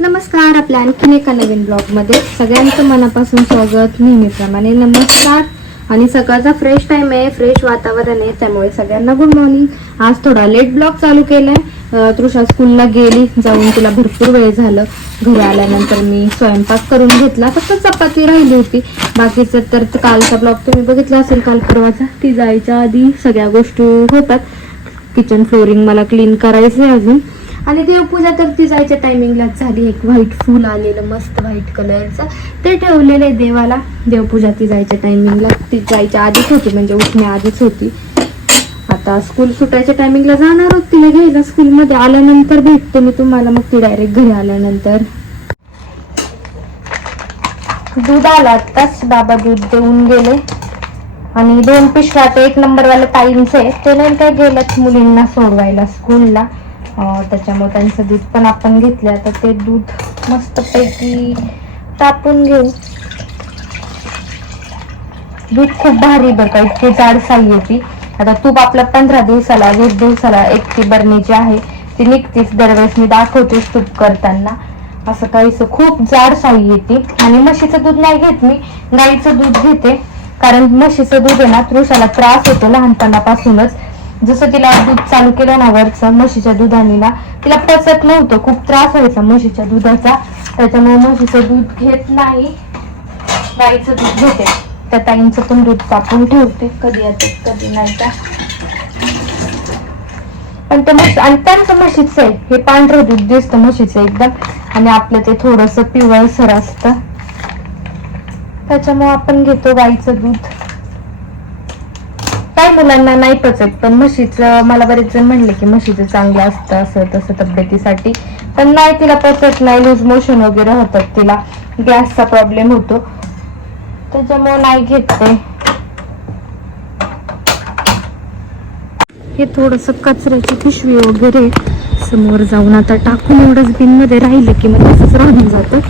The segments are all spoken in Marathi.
नमस्कार आपल्या आणखीन एका नवीन ब्लॉगमध्ये सगळ्यांचं मनापासून स्वागत. नेहमीप्रमाणे नमस्कार. आणि सकाळचा फ्रेश टाइम आहे फ्रेश वातावरण आहे त्यामुळे सगळ्यांना गुड मॉर्निंग आज थोडा लेट ब्लॉग चालू केलाय. तृषा स्कूलला गेली जाऊन तिला भरपूर वेळ झालं. घरी आल्यानंतर मी स्वयंपाक करून घेतला फक्त चपाती राहिली होती. बाकीचं तर कालचा ब्लॉग तुम्ही बघितला असेल काल परवाचा. ती जायच्या आधी सगळ्या गोष्टी होतात. किचन फ्लोरिंग मला क्लीन करायचं आहे अजून. आणि देवपूजा तर ती जायच्या टायमिंगलाच झाली. एक व्हाईट फूल आलेलं मस्त व्हाईट कलरचं ते ठेवलेलं आहे देवाला. देवपूजा ती जायच्या टायमिंगला ती जायच्या आधीच होती म्हणजे उठण्या आधीच होती. आता स्कूल सुटायच्या टायमिंगला जाणार होत तिला घ्यायला. स्कूलमध्ये आल्यानंतर भेटते मी तुम्हाला. मग ती डायरेक्ट घरी आल्यानंतर. दूध आला आत्ताच. बाबा दूध देऊन गेले. आणि दोन पिशव्या ते एक नंबरवाले टाईमचे ते नाही काय गेलेत मुलींना सोडवायला स्कूलला त्याच्यामुळे त्यांचं दूध पण आपण घेतलं तर ते दूध मस्तपैकी तापून घेऊ. दूध खूप भारी बरं का इतकी जाड साई होती आता तूप आपलं पंधरा दिवसाला वीस दिवसाला एक ती बरणीची आहे ती निघतीच. दरवेळेस मी दाखवतेच तूप करताना. असं काहीच खूप जाड साई येते आणि म्हशीचं दूध नाही घेत मी. गाईचं दूध घेते. कारण म्हशीचं दूध आहे ना तृषाला त्रास होतो लहानपणापासूनच. जसं तिला दूध चालू केलं ना वरचं म्हशीच्या दुधाने ना तिला पचत नव्हतं. खूप त्रास व्हायचा म्हशीच्या दुधाचा. त्याच्यामुळे म्हशीचं दूध घेत नाही. गाईचं दूध घेते. त्या ताईंचं पण दूध तापून ठेवते. कधी येते कधी नाही का? पण ते मग आणि त्यांचं म्हशीचं आहे. हे पांढरं दूध दिसतं म्हशीचं एकदम. आणि आपलं ते थोडस पिवळसर असतं. त्याच्यामुळे आपण घेतो गाईचं दूध. मुलांना नाही पचत पण म्हशीचं मला बरेच जण म्हणले की म्हशीचं चांगलं असतं असं तसं तब्येतीसाठी. पण नाही तिला पचत नाही लूज मोशन वगैरे होतात तिला. गॅसचा प्रॉब्लेम होतो. त्याच्यामुळे नाही घेते हे थोडस कचऱ्याची पिशवी वगैरे समोर जाऊन आता टाकून एवढंच बिनमध्ये राहिलं की मग तसंच राहून जातं.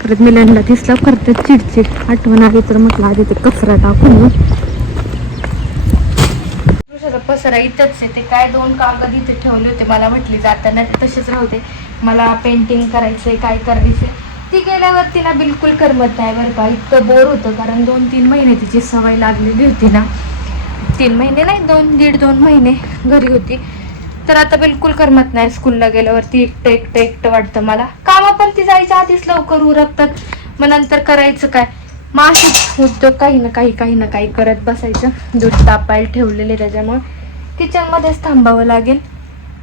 परत मिलांना दिसला करतात चिडचिड. आठवण आली तर म्हटलं आधी ते कचरा टाकून पसरा इथंच आहे. ते काय दोन कागद इथे ठेवले होते मला म्हटली जाताना ते तसेच राहते मला पेंटिंग करायचंय काय करायचंय. ती गेल्यावर तिला बिलकुल करमत नाही बरं का. इतकं बोर होतं कारण दोन तीन महिने तिची सवय लागलेली होती ना. तीन महिने नाही दोन दीड दोन महिने घरी होती. तर आता बिलकुल करमत नाही. स्कूलला गेल्यावरती एकटं एकटं एकटं वाटतं मला. कामं पण ती जायच्या आधीच लवकर उरकतात. मग नंतर करायचं काय? मग असेच उद्योग काही ना काही काही ना काही करत बसायचं. दूध तापायला ठेवलेले त्याच्यामुळे. किचनमध्येच थांबावं लागेल.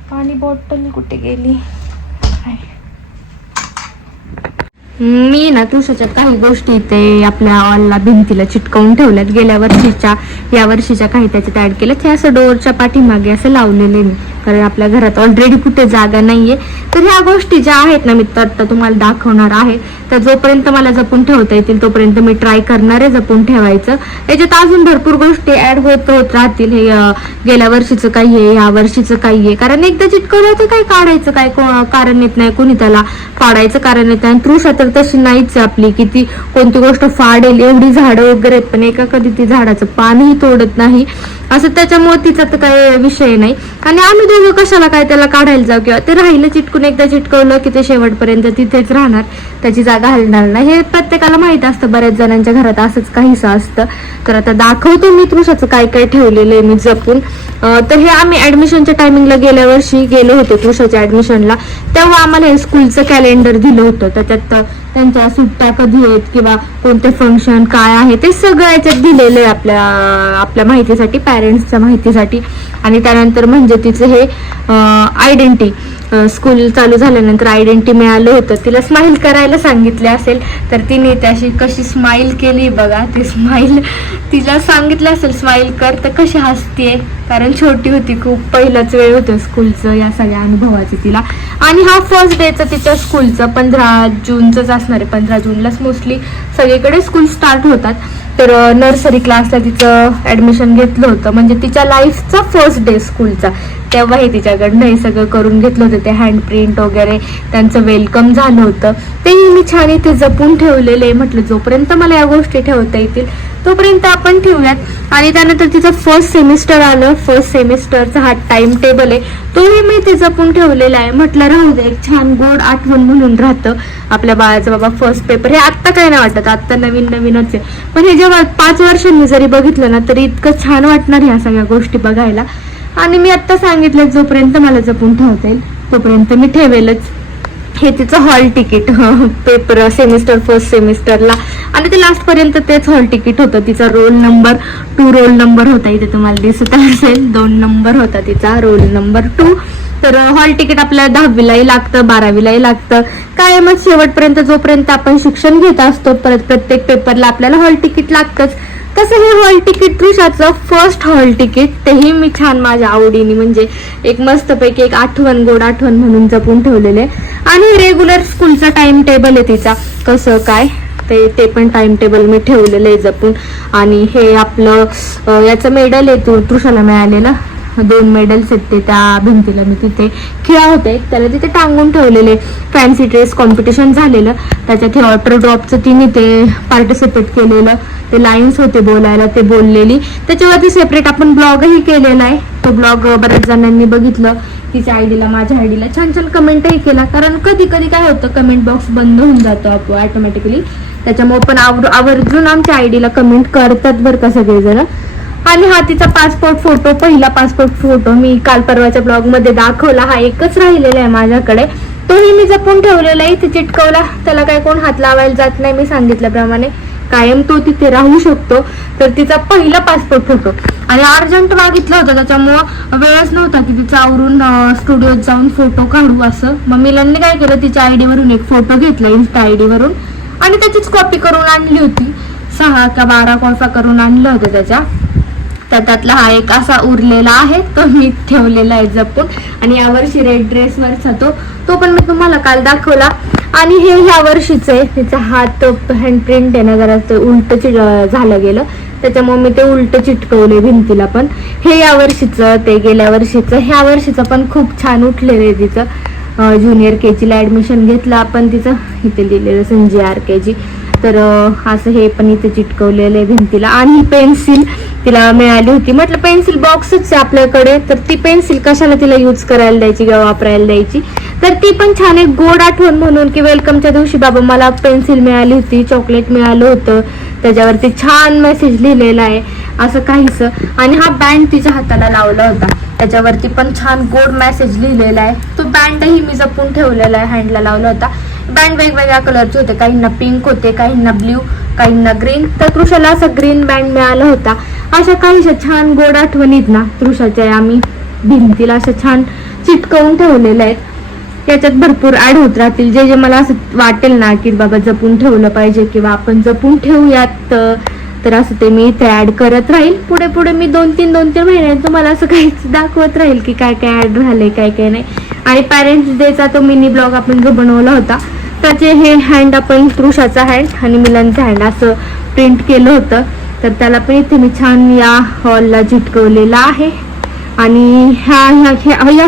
पाणी बॉटल कुठे गेली? मी ना तुषाच्या काही गोष्टी ते आपल्या ऑलला भिंतीला चिटकवून ठेवल्यात. गेल्या वर्षीच्या या वर्षीच्या काही त्याच्यात ऍड केल्यात. हे असं डोअरच्या पाठीमागे असं लावलेले मी कारण आपल्या घरात ऑलरेडी कुठे जागा नाहीये. तर ह्या गोष्टी ज्या आहेत ना मी आता तुम्हाला दाखवणार आहे. तर जोपर्यंत मला जपून ठेवता येतील तोपर्यंत मी ट्राय करणार आहे जपून ठेवायचं. याच्यात अजून भरपूर गोष्टी ऍड होत होत राहतील. हे गेल्या वर्षीचं काही आहे या वर्षीचं काही आहे. कारण एकदा चिटकवलं तर काय काढायचं काय कारण येत नाही कोणी त्याला. फाडायचं कारण येत नाही. तृषा तर तशी नाहीच आपली की ती कोणती गोष्ट फाडेल. एवढी झाडं वगैरे आहेत, पण एका कधी ती झाडाचं पानही तोडत नाही. असं त्याच्यामुळे तिचा तर काही विषय नाही. आणि आम्ही दोघं कशाला काय त्याला काढायला जाऊ किंवा ते राहिलं चिटकून एकदा चिटकवलं की ते शेवटपर्यंत तिथेच राहणार त्याची जागा हलणार नाही. हे प्रत्येकाला माहीत असतं बऱ्याच जणांच्या घरात असंच काहीसं असतं. तर आता दाखवतो मी तृषाचं काय काय ठेवलेलं आहे मी जपून. तर हे आम्ही ऍडमिशनच्या टायमिंगला गेल्या वर्षी गेलो होतो तृषाच्या ऍडमिशनला तेव्हा आम्हाला हे स्कूलचं कॅलेंडर दिलं होतं. त्याच्यात त्यांच्या सुट्ट्या कधी आहेत किंवा कोणते फंक्शन काय आहे ते सगळं याच्यात दिलेलं आहे आपल्या आपल्या माहितीसाठी पॅरेंट्सच्या माहितीसाठी. आणि त्यानंतर म्हणजे तिचं हे आयडेंटी स्कूल चालू झाल्यानंतर आयडेंटी मिळालं होतं. तिला स्माईल करायला सांगितले असेल तर तिने त्याशी कशी स्माईल केली बघा. ती स्माईल तिला सांगितलं असेल स्माईल कर तर कशी हसतीये? कारण छोटी होती खूप पहिलाच वेळ होतं स्कूलचं या सगळ्या अनुभवाचं तिला. आणि हा फर्स्ट डेचं तिच्या स्कूलचं पंधरा जूनचंच असणार आहे. पंधरा जूनलाच मोस्टली सगळीकडे स्कूल स्टार्ट होतात. तर नर्सरी क्लासला तिचं ऍडमिशन घेतलं होतं. म्हणजे तिच्या लाईफचा फर्स्ट डे स्कूलचा तेव्हा हे तिच्याकडनं हे सगळं करून घेतलं होतं. ते हँडप्रिंट वगैरे त्यांचं वेलकम झालं होतं. तेही मी छान इथे जपून ठेवलेले आहे. म्हटलं जोपर्यंत मला या गोष्टी ठेवता येतील तोपर्यंत आपण ठेवूयात. आणि त्यानंतर तिचं फर्स्ट सेमिस्टर आलं. फर्स्ट सेमिस्टरचा हा टाइम टेबल आहे. तोही मी ते जपून ठेवलेला आहे. म्हटलं राहू दे एक छान गोड आठवण म्हणून राहतं आपल्या बाळाचं बाबा फर्स्ट पेपर हे आत्ता काय नाही वाटत. आत्ता नवीन नवीनच आहे. पण हे जेव्हा पाच वर्षांनी जरी बघितलं ना तरी इतकं छान वाटणार ह्या सगळ्या गोष्टी बघायला. आणि मी आत्ता सांगितलं जोपर्यंत मला जपून ठेवता येईल तोपर्यंत मी ठेवेलच. हे तिचं hall ticket paper semester first सेमिस्टरला आणि ते लास्ट पर्यंत तेच हॉल तिकीट होतं. तिचा roll number two roll number होता. इथे तुम्हाला दिसत असेल दोन नंबर होता तिचा रोल नंबर टू तर हॉल तिकीट आपल्याला दहावीलाही लागतं बारावीलाही लागतं. कायमच शेवटपर्यंत जोपर्यंत आपण शिक्षण घेत असतो परत प्रत्येक पेपरला आपल्याला हॉल तिकीट लागतंच. तसं हे हॉल तिकीट तृषाचं फर्स्ट हॉल तिकीट तेही मी छान माझ्या आवडीने म्हणजे एक मस्तपैकी एक आठवण गोड आठवण म्हणून जपून ठेवलेले आणि रेग्युलर स्कूलचा टाइम टेबल आहे तिचा. कसं काय? ते ते पण टाइम टेबल मी ठेवलेलं आहे जपून. आणि हे आपलं याचं मेडल आहे तू तृषाला मिळालेलं. दोन मेडल्स आहेत ते त्या भिंतीला मी तिथे खेळ होते. त्याला तिथे टांगून ठेवलेले. फॅन्सी ड्रेस कॉम्पिटिशन झालेलं. त्याच्यात हे ऑटर ड्रॉपचं तिने ते पार्टिसिपेट केलेलं. ते लाईन्स होते बोलायला ते बोललेली. त्याच्यावरती सेपरेट आपण ब्लॉगही केलेला आहे. तो ब्लॉग बऱ्याच जणांनी बघितलं. तिच्या आयडीला माझ्या आयडीला छान छान कमेंटही केला. कारण कधी कधी काय होतं कमेंट बॉक्स बंद होऊन जातो ऑटोमॅटिकली त्याच्यामुळे पण आवर आवर्जून आमच्या आयडीला कमेंट करतात बरं का सगळेजण. आणि हा तिचा पासपोर्ट फोटो पहिला पासपोर्ट फोटो मी काल परवाच्या ब्लॉगमध्ये दाखवला. हा एकच राहिलेला आहे माझ्याकडे. तोही मी जपून ठेवलेला आहे. इथे चिटकवला. त्याला काय कोण हात लावायला जात नाही मी सांगितल्याप्रमाणे कायम तो तिथे राहू शकतो. तर तिचा पहिला पासपोर्ट फोटो आणि अर्जंट मागितलं होतं. त्याच्यामुळं वेळच नव्हता की तिचा आवरून स्टुडिओत जाऊन फोटो काढू असं. मग मिलांनी काय केलं? तिच्या आय डीवरून एक फोटो घेतला इन्स्टा आय डीवरून आणि त्याचीच कॉपी करून आणली होती. सहा का बारा कॉफा करून आणलं होतं त्याच्या. तर त्यातला हा एक असा उरलेला आहे तो मी ठेवलेला आहे जपून. आणि यावर्षी रेड ड्रेसवरचा तो तो पण मी तुम्हाला काल दाखवला. आणि हे ह्या वर्षीचं आहे त्याचा हात हँड प्रिंट आहे ना जरा ते उलट चिट झालं गेलं. त्याच्यामुळे मी ते उलट चिटकवले भिंतीला पण. हे या वर्षीचं ते गेल्या वर्षीचं ह्या वर्षीचं पण खूप छान उठलेलं आहे तिचं. ज्युनियर के जीला ऍडमिशन घेतलं आपण तिचं. इथे लिहिलेलं संजय आर के जी. तर असं हे पण इथे चिटकवलेलं आहे भिंतीला. आणि पेन्सिल तिला मिळाली होती. म्हटलं पेन्सिल बॉक्सच आहे आपल्याकडे. तर ती पेन्सिल कशाला तिला यूज करायला द्यायची किंवा वापरायला द्यायची? तर ती पण छान एक गोड आठवण म्हणून की वेलकमच्या दिवशी बाबा मला पेन्सिल मिळाली होती चॉकलेट मिळालं होतं. त्याच्यावरती छान मेसेज लिहिलेला आहे. असं काहीच आणि हा बँड तिच्या हाताला लावला होता. त्याच्यावरती पण छान गोड मेसेज लिहिलेला आहे. तो बँडही मी जपून ठेवलेला आहे हँडला लावला होता. बँड वेगवेगळ्या कलरचे होते. काहींना पिंक होते काहींना ब्ल्यू काहींना ग्रीन तर कृषाला असा ग्रीन बँड मिळाला होता. अशा काहीशा छान गोड आठवणीत ना तृषाच्या आम्ही भिंतीला अशा छान चिटकवून ठेवलेल्या आहेत. याच्यात भरपूर ऍड होत राहतील. जे जे मला असं वाटेल ना की बाबा जपून ठेवलं पाहिजे किंवा आपण जपून ठेवूयात तर असं ते मी इथे ऍड करत राहील. पुढे पुढे मी दोन तीन दोन तीन महिन्यात तुम्हाला असं काहीच दाखवत राहील की काय काय ऍड राहिले काय काय नाही. आणि पॅरेंट्स डेचा तो मिनी ब्लॉग आपण जो बनवला होता त्याचे हे हँड आपण तृषाचा हँड आणि मिलांचा हँड असं प्रिंट केलं होतं. तर त्याला पण इथे मी छान या हॉलला चिटकवलेला आहे. आणि ह्या ह्या ह्या ह्या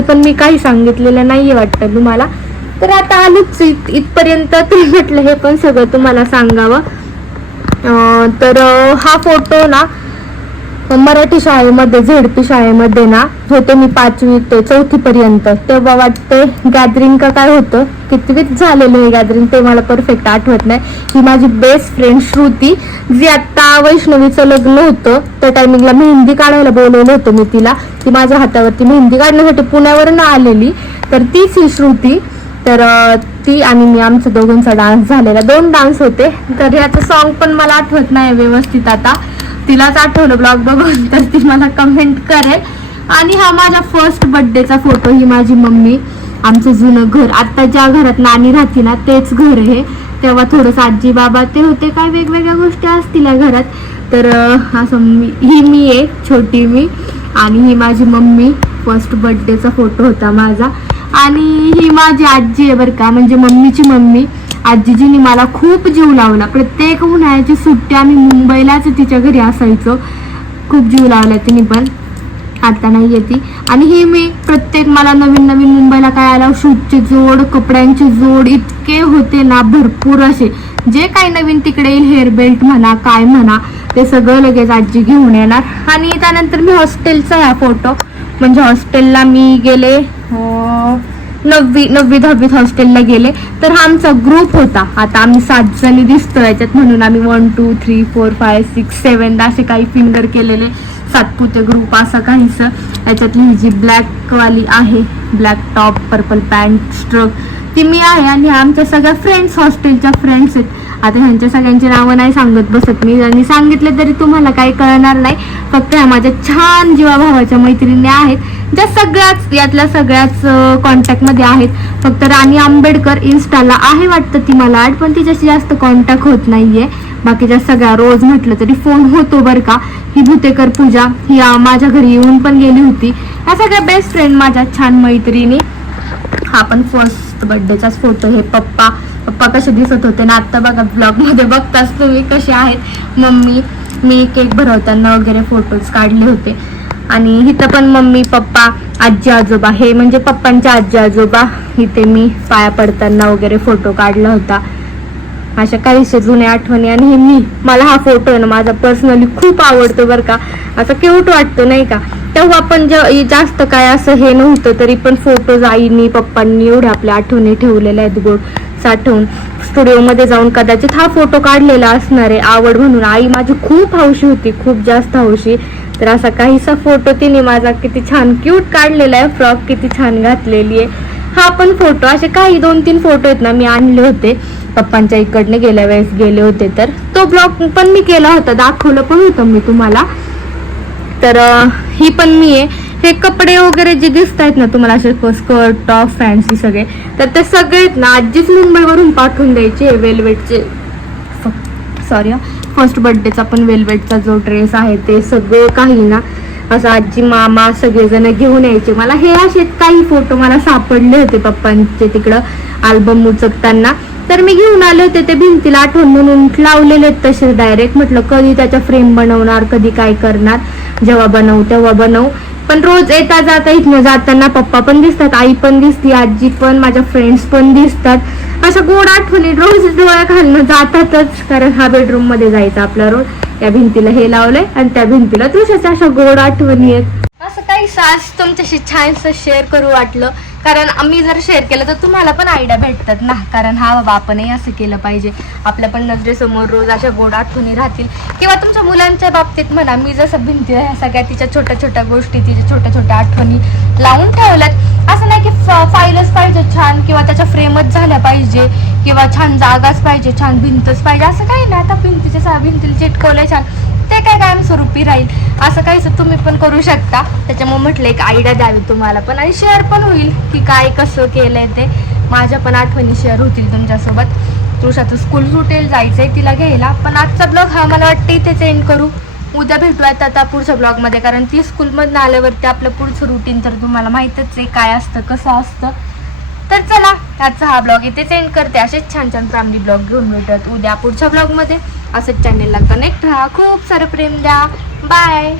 पण मी काही सांगितलेलं नाही आहे वाटतं तुम्हाला. तर आता आलोच इत- इथपर्यंत तुम्ही म्हटलं हे पण सगळं तुम्हाला सांगावं. तर हा फोटो ना मराठी शाळेमध्ये झेडपी शाळेमध्ये ना होते मी पाचवी ते चौथी पर्यंत. तेव्हा वाटते गॅदरिंग का काय होतं? कितवीत झालेलं आहे गॅदरिंग ते मला परफेक्ट आठवत नाही. ही माझी बेस्ट फ्रेंड श्रुती जी आता वैष्णवीचं लग्न होतं त्या टायमिंगला मेहंदी काढायला बोलवलं होतं मी तिला. ती माझ्या हातावरती मेहंदी काढण्यासाठी पुण्यावरून आलेली. तर तीच ही श्रुती. तर ती आणि मी आमच्या दोघांचा डान्स झालेला. दोन डान्स होते. तर ह्याचं सॉन्ग पण मला आठवत नाही व्यवस्थित आता. तिलाच आठवलं ब्लॉग बघून तर ती मला कमेंट करेल. आणि हा माझा फर्स्ट बर्थडेचा फोटो ही माझी मम्मी. आमचं जुनं घर. आत्ता ज्या घरात नानी राहते ना तेच घर आहे. तेव्हा थोडंसं आजी बाबा ते होते काय वेगवेगळ्या गोष्टी असतील या घरात. तर असं मी ही मी आहे छोटी मी. आणि ही माझी मम्मी. फर्स्ट बर्थडेचा फोटो होता माझा. आणि ही माझी आजी आहे बरं का म्हणजे मम्मीची मम्मी. आजीजीने मला खूप जीव लावला. प्रत्येक उन्हाळ्याची सुट्टी आम्ही मुंबईलाच तिच्या घरी असायचो. खूप जीव लावला तिने पण. आता नाही येते आणि हे मी प्रत्येक मला नवीन नवीन मुंबईला काय आलं? शूटचे जोड कपड्यांचे जोड इतके होते ना भरपूर असे. जे काही नवीन तिकडे येईल हेअर बेल्ट म्हणा काय म्हणा ते सगळं लगेच आजी घेऊन येणार. आणि त्यानंतर मी हॉस्टेलचा हा फोटो म्हणजे हॉस्टेलला मी गेले नववी नववी दहावीत हॉस्टेलला गेले. तर हा आमचा ग्रुप होता. आता आम्ही सात जणी दिसतो याच्यात. म्हणून आम्ही one two three four five six seven असे काही फिंगर केलेले. सातपुते ग्रुप असा काहीच याच्यातली ही जी ब्लॅकवाली आहे black top purple pant struck ती मी आहे आणि आमच्या सगळ्या फ्रेंड्स हॉस्टेलच्या फ्रेंड्स आहेत. आता ह्यांच्या सगळ्यांची नावं नाही सांगत बसत मी. आणि सांगितले तरी तुम्हाला काही कळणार नाही. फक्त ह्या माझ्या छान जीवाभावाच्या मैत्रिणी आहेत. ज्या सगळ्याच यातल्या सगळ्याच कॉन्टॅक्टमध्ये आहेत. फक्त राणी आंबेडकर इन्स्टाला आहे वाटतं ती मला आठ पण तिच्याशी जास्त कॉन्टॅक्ट होत नाहीये. बाकीच्या सगळ्या रोज म्हटलं तरी फोन होतो बरं का. ही भूतेकर पूजा ही माझ्या घरी येऊन पण गेली होती. ह्या सगळ्या बेस्ट फ्रेंड माझ्या छान मैत्रिणी. हा पण फर्स्ट बर्थडेचाच फोटो हे पप्पा पप्पा कसे दिसत होते ना आत्ता बघा ब्लॉगमध्ये बघताच तुम्ही कसे आहेत. मम्मी मी केक भरवताना वगैरे फोटोज काढले होते. आणि इथं पण मम्मी पप्पा आजी आजोबा हे म्हणजे पप्पांच्या आजी आजोबा इथे मी पाया पडताना वगैरे फोटो काढला होता. अशा काहीशे जुन्या आठवणी आणि हे मी मला हा फोटो आहे ना माझा पर्सनली खूप आवडतो बरं का. असं क्यूट वाटतो नाही का? तेव्हा पण जास्त काय असं हे नव्हतं तरी पण फोटोज आईनी पप्पांनी एवढ्या आपल्या आठवणी ठेवलेल्या आहेत गोड साठवून. स्टुडिओमध्ये जाऊन कदाचित हा फोटो काढलेला असणार आहे आवड म्हणून. आई माझी खूप हौशी होती खूप जास्त हौशी. तर असा काहीसा फोटो तिने माझा किती छान क्यूट काढलेला आहे. फ्रॉक किती छान घातलेली आहे. हा पण फोटो असे काही दोन तीन फोटो आहेत ना मी आणले होते. पप्पांच्या इकडने गेल्या वेळेस गेले होते तर. तो ब्लॉग पण मी केला होता दाखवलं पण होतं मी तुम्हाला. तर ही पण मी आहे. हे कपडे वगैरे जे दिसत आहेत ना तुम्हाला असे स्कर्ट टॉप फॅन्सी सगळे तर ते सगळे आहेत ना आजीच मुंबईवरून पाठवून द्यायचे वेलवेटचे सॉरी फर्स्ट बर्थडेचा पण वेलवेटचा जो ड्रेस आहे ते सगळं काही ना असं आजी मामा सगळेजण घेऊन यायचे. मला हे असे काही फोटो मला सापडले होते पप्पांचे तिकडं अल्बम उचकताना. तर मी घेऊन आले होते ते भिंतीला आठवण म्हणून लावलेले आहेत तसे डायरेक्ट म्हटलं कधी त्याच्या फ्रेम बनवणार कधी काय करणार. जेव्हा बनवू तेव्हा बनवू. पण रोज येता जाता इथनं जाताना पप्पा पण दिसतात आई पण दिसती आजी पण माझ्या फ्रेंड्स पण दिसतात. अशा गोड आठवणी रोज डोळ्या घालणं जातातच कारण हा बेडरूममध्ये जायचा आपला रोज. या भिंतीला हे लावलंय आणि त्या भिंतीला तुझ्याच्या अशा गोड आठवणी आहेत. असं काही सास तुमच्याशी छानसं शेअर करू वाटलं. कारण आम्ही जर शेअर केलं तर तुम्हाला पण आयडिया भेटतात ना. कारण हा बाबा आपणही असं केलं पाहिजे. आपल्या पण नजरेसमोर रोज अशा गोड आठवणी राहतील. किंवा तुमच्या मुलांच्या बाबतीत म्हणा मी जसं भिंती ह्या सगळ्या तिच्या छोट्या छोट्या गोष्टी तिच्या छोट्या छोट्या आठवणी लावून ठेवल्यात. असं नाही की फाईलच पाहिजे छान किंवा त्याच्या फ्रेमच झाल्या पाहिजे किंवा छान जागाच पाहिजे छान भिंतच पाहिजे. असं काही नाही. आता भिंतीच्या सा भिंतीला चिटकवलंय छान. ते काय कायमस्वरूपी राहील? असं काहीच तुम्ही पण करू शकता. त्याच्यामुळे म्हटलं एक आयडिया द्यावी तुम्हाला पण. आणि शेअर पण होईल की काय कसं केलंय ते. माझ्या पण आठवणी शेअर होतील तुमच्यासोबत. तुळशाचं स्कूल सुटेल जायचंय तिला घ्यायला. पण आजचा ब्लॉग हा मला वाटतं इथेच एंड करू. उद्या भेटूयात आता पुढच्या ब्लॉगमध्ये कारण ती स्कूलमधनं आल्यावरती आपलं पुढचं रुटीन तर तुम्हाला माहीतच आहे काय असतं कसं असतं. तर चला आजचा हा ब्लॉग इथेच एंड करते. असेच छान छान फॅमिली ब्लॉग घेऊन भेटत उद्या पुढच्या ब्लॉगमध्ये असंच चॅनेलला कनेक्ट राहा. खूप सारं प्रेम द्या. बाय